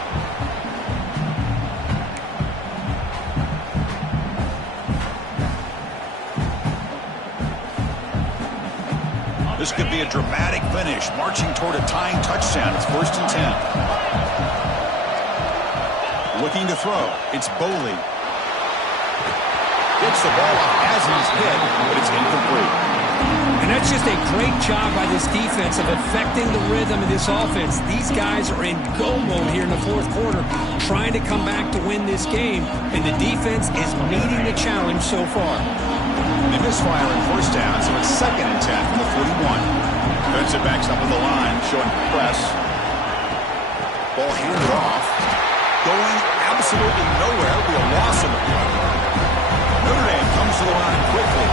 This could be a dramatic finish, marching toward a tying touchdown. It's 1st and 10. Looking to throw. It's Boley. Gets the ball off as he's hit, but it's incomplete. And that's just a great job by this defense of affecting the rhythm of this offense. These guys are in go mode here in the 4th quarter, trying to come back to win this game, and the defense is meeting the challenge so far. They misfire in 1st down, so it's 2nd and 10 from the 41. Defensive backs up at the line, showing press. Ball handed off. Going absolutely nowhere. It'll be a loss of the play. Notre Dame comes to the line quickly.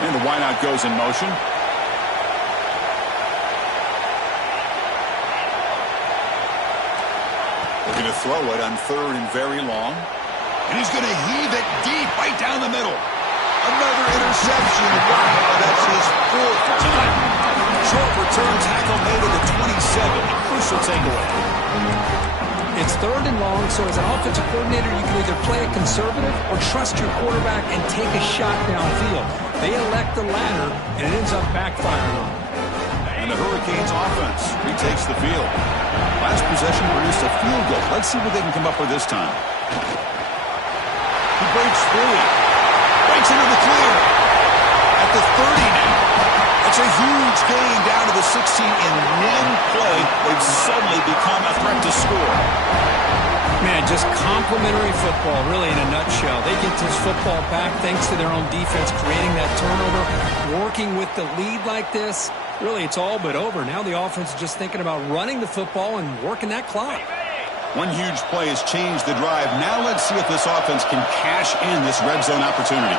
And the wideout goes in motion. Looking to throw it on 3rd and very long. And he's going to heave it deep right down the middle. Another interception. Wow, that's his 4th time. Short return tackle made at the 27. A crucial takeaway. It's 3rd and long, so as an offensive coordinator, you can either play it conservative or trust your quarterback and take a shot downfield. They elect the latter, and it ends up backfiring on them. And the Hurricanes offense retakes the field. Last possession produced a field goal. Let's see what they can come up with this time. He breaks through. Breaks into the clear. at the 30 now. It's a huge gain down to the 16 in one play. They've suddenly become a threat to score. Man, just complimentary football, really, in a nutshell. They get this football back thanks to their own defense, creating that turnover, working with the lead like this. Really, it's all but over. Now the offense is just thinking about running the football and working that clock. One huge play has changed the drive. Now let's see if this offense can cash in this red zone opportunity.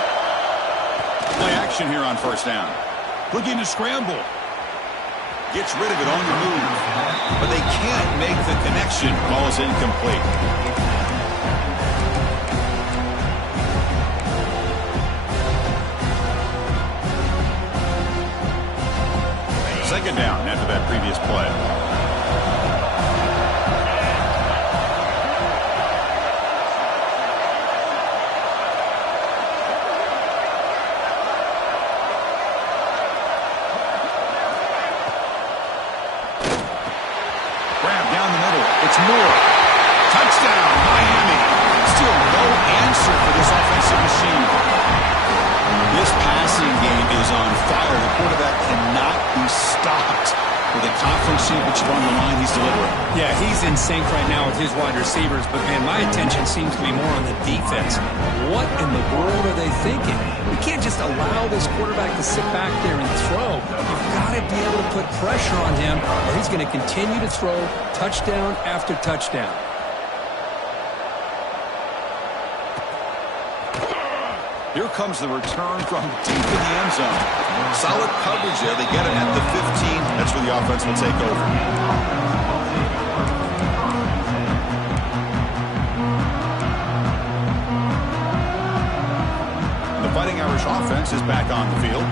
Play action here on first down. Looking to scramble. Gets rid of it on the move. But they can't make the connection. Ball's incomplete. Second down after that previous play. Moore. Touchdown, Miami. Still no answer for this offensive machine. This passing game is on fire. The quarterback cannot be stopped. With a conference championship on the line, he's delivering. Yeah, he's in sync right now with his wide receivers, but, man, my attention seems to be more on the defense. What in the world are they thinking? We can't just allow this quarterback to sit back there and throw. You've got to be able to put pressure on him, or he's going to continue to throw touchdown after touchdown. Here comes the return from deep in the end zone. Solid coverage there. They get him at the 15. That's where the offense will take over. The Fighting Irish offense is back on the field.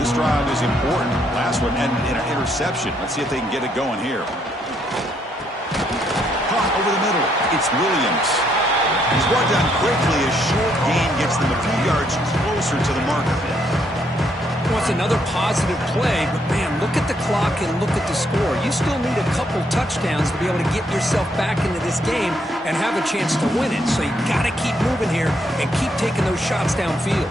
This drive is important. Last one ended in an interception. Let's see if they can get it going here. Caught over the middle. It's Williams. He's brought down quickly. A short gain gets them a few yards closer to the marker. Well, it's another positive play, but, man, look at the clock and look at the score. You still need a couple touchdowns to be able to get yourself back into this game and have a chance to win it. So you got to keep moving here and keep taking those shots downfield.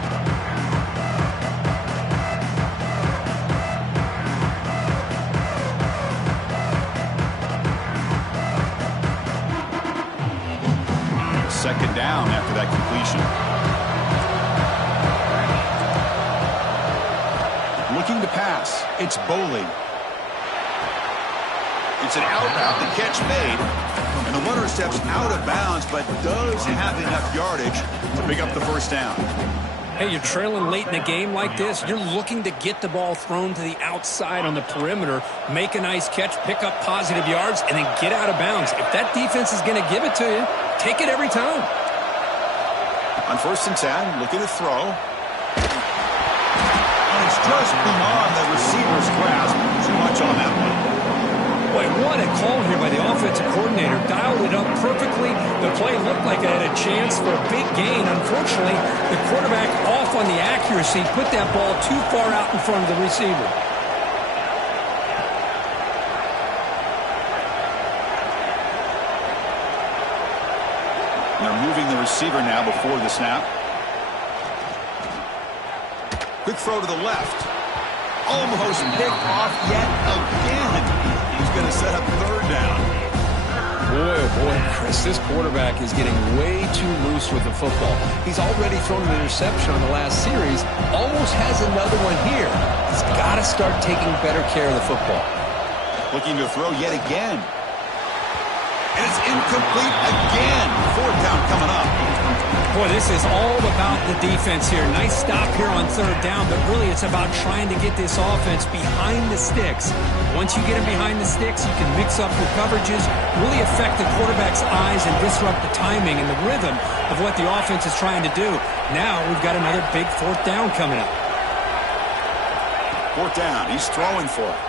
Second down after that completion. Looking to pass. It's Boley. It's an out-route. The catch made. And the runner steps out of bounds, but does have enough yardage to pick up the first down. Hey, you're trailing late in a game like this. You're looking to get the ball thrown to the outside on the perimeter, make a nice catch, pick up positive yards, and then get out of bounds. If that defense is going to give it to you, take it every time. On 1st and 10, looking to throw. And it's just beyond the receiver's grasp. Too much on that one. Boy, what a call here by the offensive coordinator. Dialed it up perfectly. The play looked like it had a chance for a big gain. Unfortunately, the quarterback off on the accuracy, put that ball too far out in front of the receiver. They're moving the receiver now before the snap. Quick throw to the left. Almost picked off yet again. He's going to set up third down. Boy, oh boy, Chris, this quarterback is getting way too loose with the football. He's already thrown an interception on the last series. Almost has another one here. He's got to start taking better care of the football. Looking to throw yet again. And it's incomplete again. Fourth down coming up. Boy, this is all about the defense here. Nice stop here on third down, but really it's about trying to get this offense behind the sticks. Once you get them behind the sticks, you can mix up your coverages, really affect the quarterback's eyes and disrupt the timing and the rhythm of what the offense is trying to do. Now we've got another big fourth down coming up. Fourth down, he's throwing for it.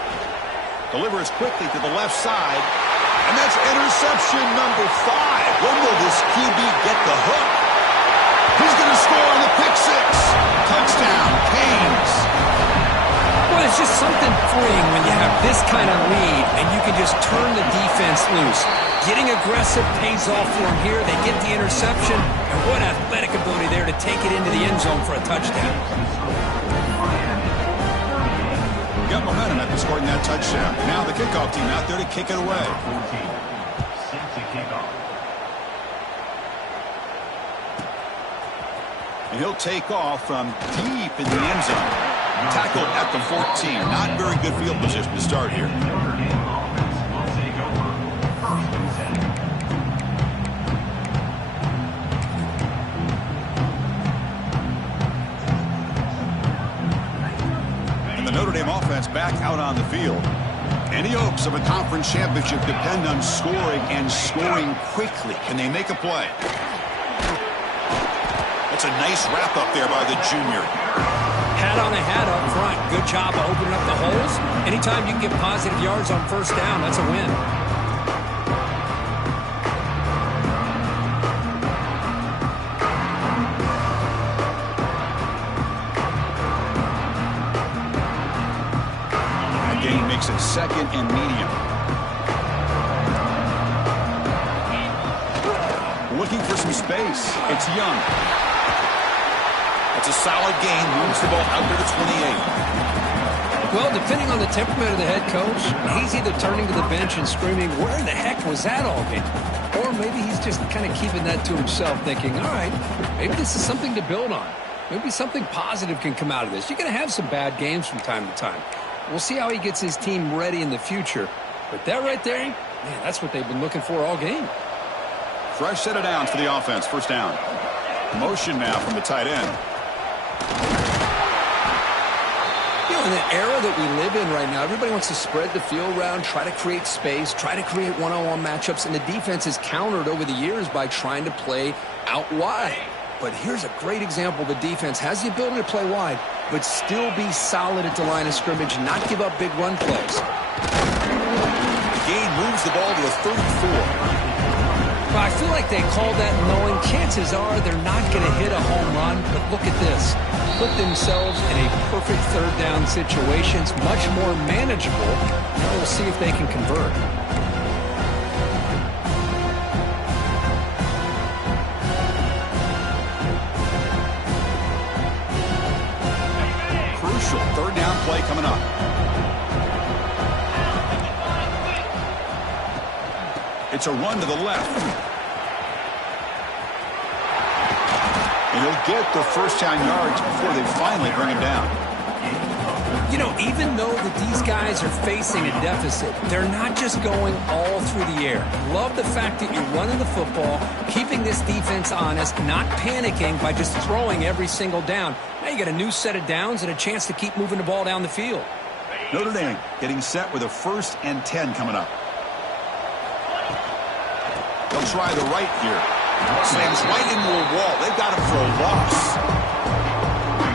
Delivers quickly to the left side. And that's interception number 5. When will this QB get the hook? He's going to score on the pick six. Touchdown, Canes. Well, it's just something freeing when you have this kind of lead and you can just turn the defense loose. Getting aggressive pays off for them here. They get the interception, and what athletic ability there to take it into the end zone for a touchdown. Got momentum after scoring that touchdown. Now the kickoff team out there to kick it away. And he'll take off from deep in the end zone. Tackled at the 14. Not very good field position to start here. And the Notre Dame offense back out on the field. Any hopes of a conference championship depend on scoring and scoring quickly. Can they make a play? That's a nice wrap up there by the junior. Hat on a hat up front. Good job of opening up the holes. Anytime you can get positive yards on first down, that's a win. That gain makes it second and medium. Looking for some space. It's Young. It's a solid gain. Moves the ball out there to 28. Well, depending on the temperament of the head coach, he's either turning to the bench and screaming, where the heck was that all game? Or maybe he's just kind of keeping that to himself, thinking, all right, maybe this is something to build on. Maybe something positive can come out of this. You're going to have some bad games from time to time. We'll see how he gets his team ready in the future. But that right there, man, that's what they've been looking for all game. Fresh set of downs for the offense. First down. Motion now from the tight end. You know, in the era that we live in right now, everybody wants to spread the field around, try to create space, try to create one-on-one matchups, and the defense is countered over the years by trying to play out wide. But here's a great example. The defense has the ability to play wide, but still be solid at the line of scrimmage, not give up big run plays. Gain moves the ball to a 34. Well, I feel like they called that knowing chances are they're not going to hit a home run, but look at this. Put themselves in a perfect third down situation. It's much more manageable. Now we'll see if they can convert. Crucial third down play coming up. It's a run to the left. And he'll get the first down yards before they finally bring him down. You know, even though that these guys are facing a deficit, they're not just going all through the air. Love the fact that you're running the football, keeping this defense honest, not panicking by just throwing every single down. Now you got a new set of downs and a chance to keep moving the ball down the field. Notre Dame getting set with a 1st and 10 coming up. They'll try the right here. Slams right into a wall. They've got him for a loss.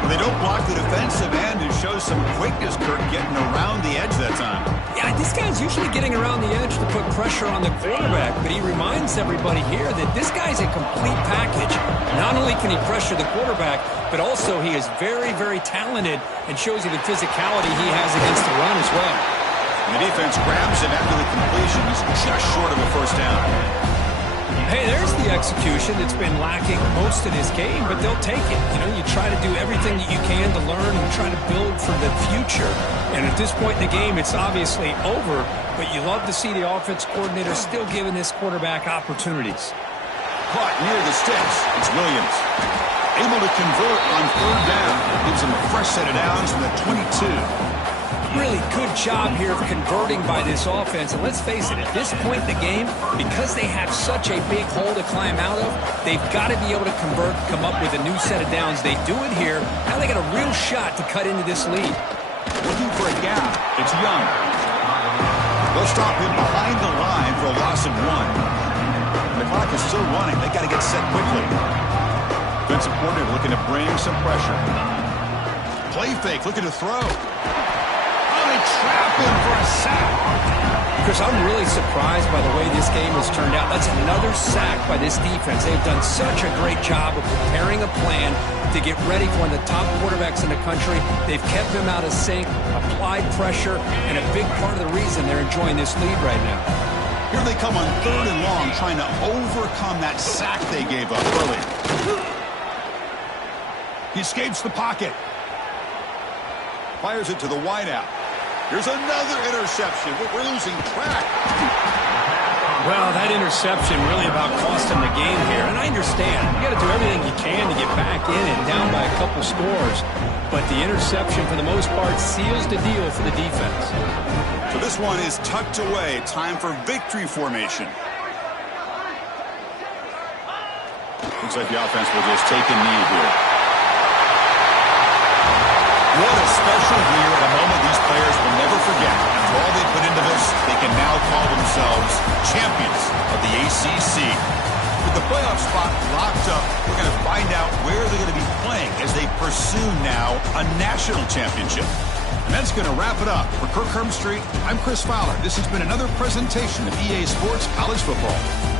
They don't block the defensive end and show some quickness, Kirk, getting around the edge that time. Yeah, this guy's usually getting around the edge to put pressure on the quarterback, but he reminds everybody here that this guy's a complete package. Not only can he pressure the quarterback, but also he is very, very talented and shows you the physicality he has against the run as well. And the defense grabs him after the completion. He's just short of a first down. Hey, there's the execution that's been lacking most of this game, but they'll take it. You know, you try to do everything that you can to learn and try to build for the future. And at this point in the game, it's obviously over, but you love to see the offense coordinator still giving this quarterback opportunities. Caught near the sticks. It's Williams. Able to convert on third down. Gives him a fresh set of downs from the 22. Really good job here of converting by this offense. And let's face it, at this point in the game, because they have such a big hole to climb out of, they've got to be able to convert, come up with a new set of downs. They do it here. Now they got a real shot to cut into this lead. Looking for a gap. It's Young. They'll stop him behind the line for a loss of 1. The clock is still running. They got to get set quickly. Defensive coordinator looking to bring some pressure. Play fake, looking to throw. Trap him for a sack. Chris, I'm really surprised by the way this game has turned out. That's another sack by this defense. They've done such a great job of preparing a plan to get ready for one of the top quarterbacks in the country. They've kept him out of sync, applied pressure, and a big part of the reason they're enjoying this lead right now. Here they come on 3rd and long, trying to overcome that sack they gave up early. He escapes the pocket. Fires it to the wideout. Here's another interception. We're losing track. Well, that interception really about cost him the game here. And I understand. You got to do everything you can to get back in and down by a couple scores. But the interception, for the most part, seals the deal for the defense. So this one is tucked away. Time for victory formation. Looks like the offense will just take a knee here. What a special year and a moment these players will never forget. After all they put into this, they can now call themselves champions of the ACC. With the playoff spot locked up, we're going to find out where they're going to be playing as they pursue now a national championship. And that's going to wrap it up. For Kirk Street, I'm Chris Fowler. This has been another presentation of EA Sports College Football.